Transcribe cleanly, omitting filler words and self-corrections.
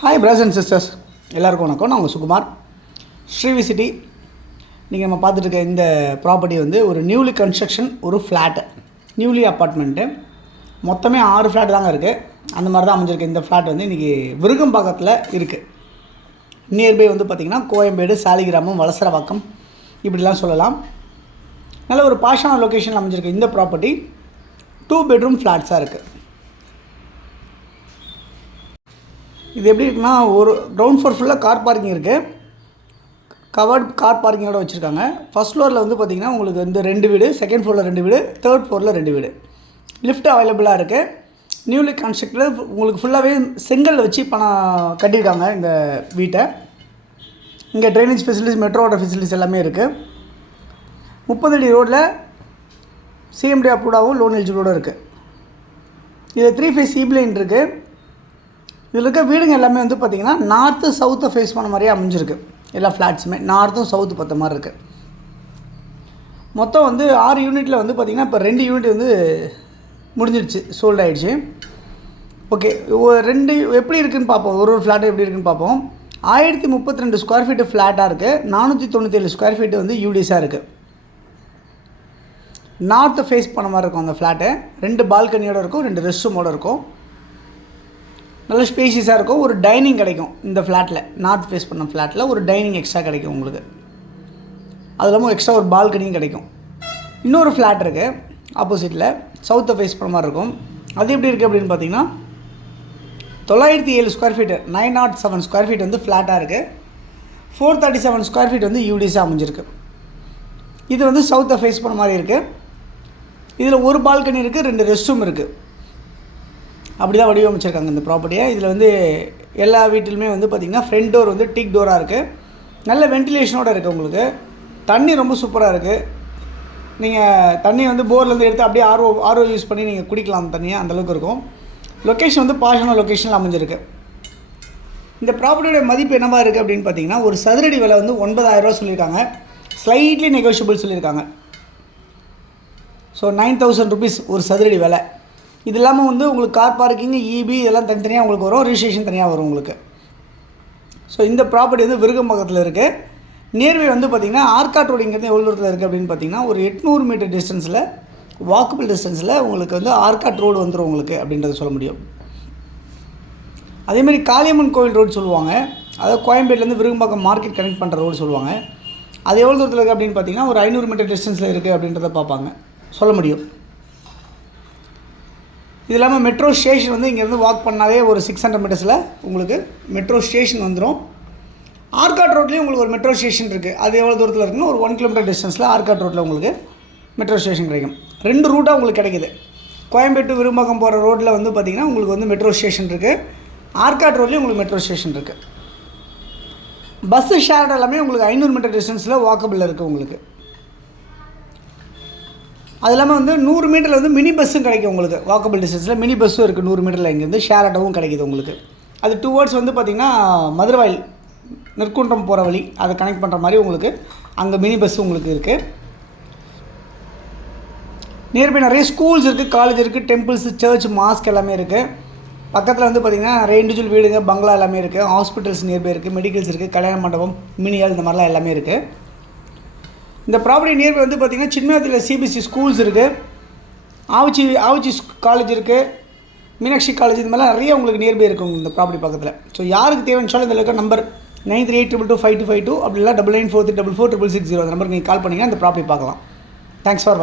Hi brothers and sisters, எல்லாருக்கும் வணக்கம். நான் உங்கள் சுகுமார், ஸ்ரீவி சிட்டி. நீங்கள் நம்ம பார்த்துட்டு இருக்க இந்த ப்ராப்பர்ட்டி வந்து ஒரு நியூலி கன்ஸ்ட்ரக்ஷன், ஒரு ஃப்ளாட்டு, நியூலி அப்பார்ட்மெண்ட்டு. மொத்தமே 6 ஃப்ளாட் தாங்க இருக்குது. அந்த மாதிரி தான் அமைஞ்சிருக்கு. இந்த ஃப்ளாட் வந்து இன்றைக்கி விருகம்பாக்கத்தில் இருக்குது. நியர்பை வந்து பார்த்திங்கன்னா கோயம்பேடு, சாலிகிராமம், வலசரவாக்கம் இப்படிலாம் சொல்லலாம். நல்ல ஒரு பாஷான லொக்கேஷனில் அமைஞ்சிருக்கு இந்த ப்ராப்பர்ட்டி. 2 பெட்ரூம் ஃப்ளாட்ஸாக இருக்குது. இது எப்படி இருக்குன்னா, ஒரு கிரவுண்ட் ஃப்ளோர் ஃபுல்லாக கார் பார்க்கிங் இருக்குது. கவர்ட் கார் பார்க்கிங்கோடு வச்சுருக்காங்க. ஃபஸ்ட் ஃப்ளோரில் வந்து பார்த்திங்கன்னா உங்களுக்கு வந்து 2 வீடு, செகண்ட் ஃப்ளோரில் 2 வீடு, தேர்ட் ஃப்ளோரில் 2 வீடு. லிஃப்ட் அவைலபிளாக இருக்குது. நியூலி கன்ஸ்ட்ரக்டட், உங்களுக்கு ஃபுல்லாகவே செங்கல் வச்சு கட்டியிருக்காங்க இந்த வீட்டை. இங்கே ட்ரைனேஜ் ஃபெசிலிட்டிஸ், மெட்ரோட ஃபெசிலிட்டிஸ் எல்லாமே இருக்குது. 30 அடி ரோடில் சிஎம்டி அப்ரூவ்டாகவும் லோன் எலிஜிபிளோடு இருக்குது. இதில் 3 ஃபேஸ் லைன் இருக்குது. இதில் இருக்க வீடுங்க எல்லாமே வந்து பார்த்திங்கன்னா நார்த்து சவுத்தை ஃபேஸ் பண்ண மாதிரியே அமைஞ்சிருக்கு. எல்லா ஃப்ளாட்ஸுமே நார்த்தும் சவுத்து பார்த்த மாதிரி இருக்குது. மொத்தம் வந்து 6 யூனிட்டில் வந்து பார்த்திங்கன்னா இப்போ 2 யூனிட் வந்து முடிஞ்சிருச்சு, சோல்ட் ஆகிடுச்சு. ஓகே, 2 எப்படி இருக்குதுன்னு பார்ப்போம். ஒரு ஃப்ளாட்டு எப்படி இருக்குதுன்னு பார்ப்போம். 1032 ஸ்கொயர் ஃபீட்டு ஃப்ளாட்டாக இருக்குது. 497 ஸ்கொயர் ஃபீட்டு வந்து யூடிஸாக இருக்குது. நார்த்தை ஃபேஸ் பண்ண மாதிரி இருக்கும் அந்த ஃப்ளாட்டு. 2 பால்கனியோடு இருக்கும், 2 ரெஸ்ட் ரூமோடு இருக்கும். நல்ல ஸ்பேஷியஸாக இருக்கும். ஒரு டைனிங் கிடைக்கும் இந்த ஃப்ளாட்டில். நார்த் ஃபேஸ் பண்ண ஃப்ளாட்டில் ஒரு டைனிங் எக்ஸ்ட்ரா கிடைக்கும் உங்களுக்கு. அது இல்லாமல் எக்ஸ்ட்ரா ஒரு பால்கனியும் கிடைக்கும். இன்னொரு ஃப்ளாட் இருக்குது ஆப்போசிட்டில், சவுத்தை ஃபேஸ் பண்ண மாதிரி இருக்கும். அது எப்படி இருக்குது அப்படின்னு பார்த்தீங்கன்னா 907 ஸ்கொயர் ஃபீட்டு, 907 ஸ்கொயர் ஃபீட் வந்து ஃப்ளாட்டாக இருக்குது. 437 ஸ்கொயர் ஃபீட் வந்து யூடிஸாக அமைஞ்சிருக்கு. இது வந்து சவுத்தை ஃபேஸ் பண்ண மாதிரி இருக்குது. இதில் ஒரு பால்கனி இருக்குது, 2 ரெஸ்ட் ரூம் இருக்குது. அப்படி தான் வடிவமைச்சிருக்காங்க இந்த ப்ராப்பர்ட்டியை. இதில் வந்து எல்லா வீட்டிலுமே வந்து பார்த்திங்கன்னா ஃப்ரண்ட் டோர் வந்து டீக் டோராக இருக்குது. நல்ல வென்டிலேஷனோடு இருக்குது. உங்களுக்கு தண்ணி ரொம்ப சூப்பராக இருக்குது. நீங்கள் தண்ணி வந்து போர்லேருந்து எடுத்து அப்படியே ஆர்ஓ யூஸ் பண்ணி நீங்கள் குடிக்கலாம் தண்ணியை, அந்தளவுக்கு இருக்கும். லொக்கேஷன் வந்து பாஷான லொக்கேஷனில் அமைஞ்சிருக்கு. இந்த ப்ராப்பர்ட்டியோட மதிப்பு என்னவாக இருக்குது அப்படின்னு பார்த்தீங்கன்னா, ஒரு சதுரடி விலை வந்து 9000 ரூபா சொல்லியிருக்காங்க. ஸ்லைட்லி நெகோஷியபிள் சொல்லியிருக்காங்க. ஸோ 9000 ருபீஸ் ஒரு சதுரடி விலை. இது இல்லாமல் வந்து உங்களுக்கு கார் பார்க்கிங்கு, இபி இதெல்லாம் தனித்தனியாக உங்களுக்கு வரும். ரிஜிஸ்ட்ரேஷன் தனியாக வரும் உங்களுக்கு. ஸோ இந்த ப்ராப்பர்ட்டி வந்து விருகம்பாக்கத்தில் இருக்குது. நியர்பை வந்து பார்த்திங்கன்னா ஆர்காட் ரோடுங்கிறது எவ்வளோ தூரத்தில் இருக்குது அப்படின்னு பார்த்தீங்கன்னா, ஒரு 800 மீட்டர் டிஸ்டன்ஸில், வாக்கபிள் டிஸ்டன்ஸில் உங்களுக்கு வந்து ஆர்காட் ரோடு வந்துடும் உங்களுக்கு அப்படின்றத சொல்ல முடியும். அதேமாதிரி காளியம்மன் கோவில் ரோடு சொல்லுவாங்க. அதாவது கோயம்பேட்டிலேருந்து விருகம்பாக்கம் மார்க்கெட் கனெக்ட் பண்ணுற ரோடு சொல்லுவாங்க. அது எவ்வளோ தூரத்தில் இருக்குது அப்படின்னு பார்த்தீங்கன்னா, ஒரு 500 மீட்டர் டிஸ்டன்ஸில் இருக்குது அப்படின்றத பார்ப்பாங்க, சொல்ல முடியும். இது இல்லாமல் மெட்ரோ ஸ்டேஷன் வந்து இங்கேருந்து வாக் பண்ணாலே ஒரு 600 மீட்டர்ஸில் உங்களுக்கு மெட்ரோ ஸ்டேஷன் வந்துடும். ஆர்காட் ரோட்லேயும் உங்களுக்கு ஒரு மெட்ரோ ஸ்டேஷன் இருக்குது. அது எவ்வளோ தூரத்தில் இருக்குன்னு, ஒரு 1 கிலோமீட்டர் டிஸ்டன்ஸில் ஆர்காட் ரோட்டில் உங்களுக்கு மெட்ரோ ஸ்டேஷன் கிடைக்கும். 2 ரூட்டாக உங்களுக்கு கிடைக்குது. கோயம்பேட்டு விரும்பாக்கம் போகிற ரோட்டில் வந்து பார்த்திங்கன்னா உங்களுக்கு வந்து மெட்ரோ ஸ்டேஷன் இருக்குது. ஆர்காட் ரோட்லேயும் உங்களுக்கு மெட்ரோ ஸ்டேஷன் இருக்குது. பஸ்ஸு ஷேர் எல்லாமே உங்களுக்கு 500 மீட்டர் டிஸ்டன்ஸில் வாக்கபிளில் இருக்குது உங்களுக்கு. அது இல்லாமல் வந்து 100 மீட்டரில் வந்து மினி பஸ்ஸும் கிடைக்கும் உங்களுக்கு. வாக்கபிள் டிஸ்டன்ஸில் மினி பஸ்ஸும் இருக்குது 100 மீட்டரில். இங்கேருந்து ஷேர் ஆட்டோவும் கிடைக்கிது உங்களுக்கு. அது டுவர்ட்ஸ் வந்து பார்த்திங்கன்னா மதுரவாயில் நெற்குன்றம் போகிற வழி, அதை கனெக்ட் பண்ணுற மாதிரி உங்களுக்கு அங்கே மினி பஸ்ஸு உங்களுக்கு இருக்குது. நியர்பை நிறைய ஸ்கூல்ஸ் இருக்குது, காலேஜ் இருக்குது, டெம்பிள்ஸு, சர்ச், மாஸ்க் எல்லாமே இருக்குது. பக்கத்தில் வந்து பார்த்திங்கன்னா நிறைய இண்டிவிஜுவல் வீடுங்க, பங்களா எல்லாமே இருக்குது. ஹாஸ்பிட்டல்ஸ் நியர்பை இருக்குது, மெடிக்கல்ஸ் இருக்குது, கல்யாண மண்டபம், மினியால் இந்த மாதிரிலாம் எல்லாமே இருக்குது. இந்த ப்ராப்பர்ட்டி நியர்பை வந்து பார்த்திங்கன்னா சின்மயத்தில் சிபிஎஸ்சி ஸ்கூல்ஸ் இருக்குது. ஆவுச்சி காலேஜ் இருக்குது, மீனாட்சி காலேஜ், இந்த மாதிரிலாம் நிறைய உங்களுக்கு நியர்பை இருக்கும் இந்த ப்ராப்பர்ட்டி பக்கத்தில். ஸோ யாருக்கு தேவைன்னு சொல்லி இந்த இருக்க நம்பர் 9382225252 அப்படி இல்லை 9943446660 அந்த நம்பருக்கு நீங்கள் கால் பண்ணிங்கன்னா இந்த ப்ராப்பர்ட்டி பார்க்கலாம். Thanks for